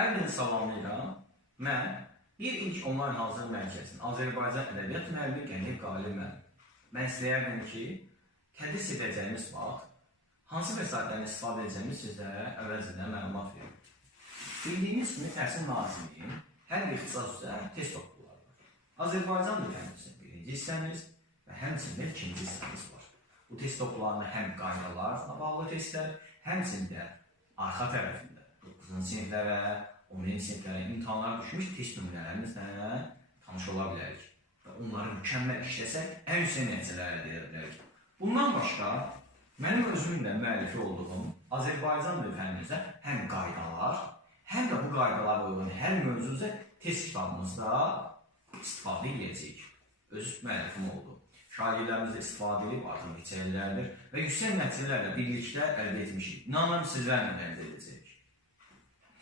Hər birini salamlayıram. Mən bir ilk onlayn hazırlıq mərkəzinin Azərbaycan ədəbiyyat müəllimi Qəniyev Qalib müəllim. Mən istəyərdim ki, tədris edəcəyimiz vaxt hansı vəsaitlərdən istifadə edəcəyimiz sizlərə əvvəlcədən məlumat verim. Bildiyiniz kimi Təhsil Nazirliyinin hər bir ixtisas üzrə test okulları var. Azərbaycan dil fənnisinin birinci hissəmiz və həmçində ikinci hissəmiz var. Bu test okullarına həm qaydalarla bağlı testlər, həmçində arxa tərəfində 9-cu siniflərə, 10-cu siniflərə imtahanlara düşmüş test nümunələrimizlə tanış ola bilərik. Və onları mükəmməl işləsək, ən yüksək nəticələr əldə edə bilərik. Bundan başqa, mənim özümün də müəllifi olduğum Azərbaycan dil fənninizdə həm qaydalar, həm də bu qaydalara uyğun hər mövzuda test kitabımızda istifadə edəcəyik. Öz müəllifim oldu. Şagirdlərimiz də istifadə edib artıq neçə illərdir və yüksək nəticələrlə birlikdə əldə etmişik. İnanıram sizlərlə əldə edəcəyik.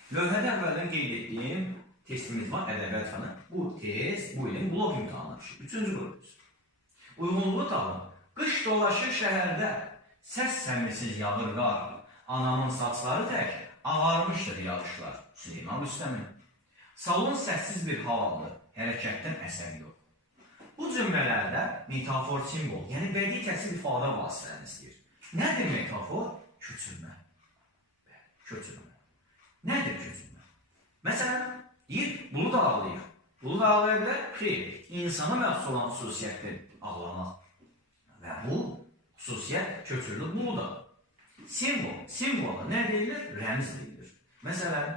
Lövhədə əvvəldən qeyd etdiyim testimiz var, ədəbiyyat fəni. Bu test bu ilin blok imtahanıdır. 3-cü qrupdur. Uyğunluğu tapın. Qış dolaşır şəhərdə, səs səmirsiz yağır qar. Anamın saçları tək ağarmışdır yağışlar. Süleyman Rüstəmin. Salon səssiz bir havadır, hərəkətdən əsər yox. Bu cümlələrdə metafor simvol, yəni bədii təsvir ifadə vasitələrini istəyir. Nədir metafor? Köçürmə. Köçürmə. Nədir köçürmə? Məsələn, deyir, bulud ağlayır. Bulud ağlaya bilər, xeyr, insana məxsus olan xüsusiyyətdir ağlamaq. Və bu xüsusiyyət köçürülür buluda. Simvol, simvola nə deyilir? Rəmz deyilir. Məsələn,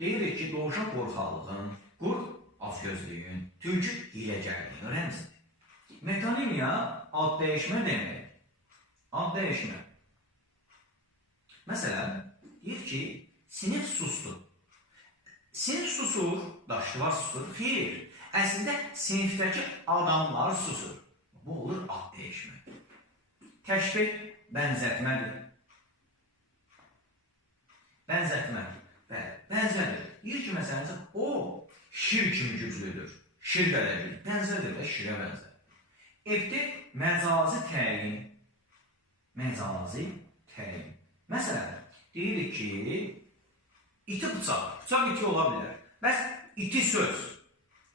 deyirik ki, dovşan qorxaqlığın, qurd afgözlüyün, tülkü hiləgərliyin rəmzidir. Metonimiya ad dəyişmə demək. Ad dəyişmə. Məsələn, deyir ki, sinif sustur. Sinif susur, daşlılar susur, xeyr. Əslində, sinifdəki adamlar susur. Bu olur ad dəyişmə. Təşbih bənzətmədir. Bənzətmədir. Bənzədir. Deyir ki, məsələn, o şir kimi güclüdür. Şir qədədir. Bənzədir və şirə bənzər. Epitet məcazi təyin. Məcazi təyin. Məsələn, deyirik ki, iti bıçaq. Bıçaq iti ola bilər. Bəs iti söz,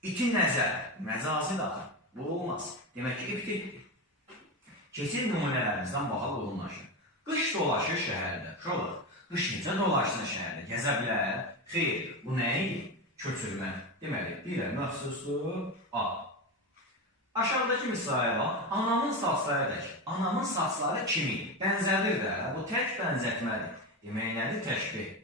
iti nəzər, məcazi daxil. Bu olmaz. Demək ki, epitetdir. Keçir nümunələrimizdən baxaq olunlaşır. Qış dolaşır şəhərdə. Şolaq. Qış necə dolaşsın şəhərdə? Gəzə bilər. Xeyr, bu nə idi? Köçürmə. Deməli, birə məxsusdur A. Aşağıdakı misraya bax. Anamın saçları tək. Anamın saçları kimi? Bənzədir də. Bu tək bənzətmədir. Demək nədir? Təşbih.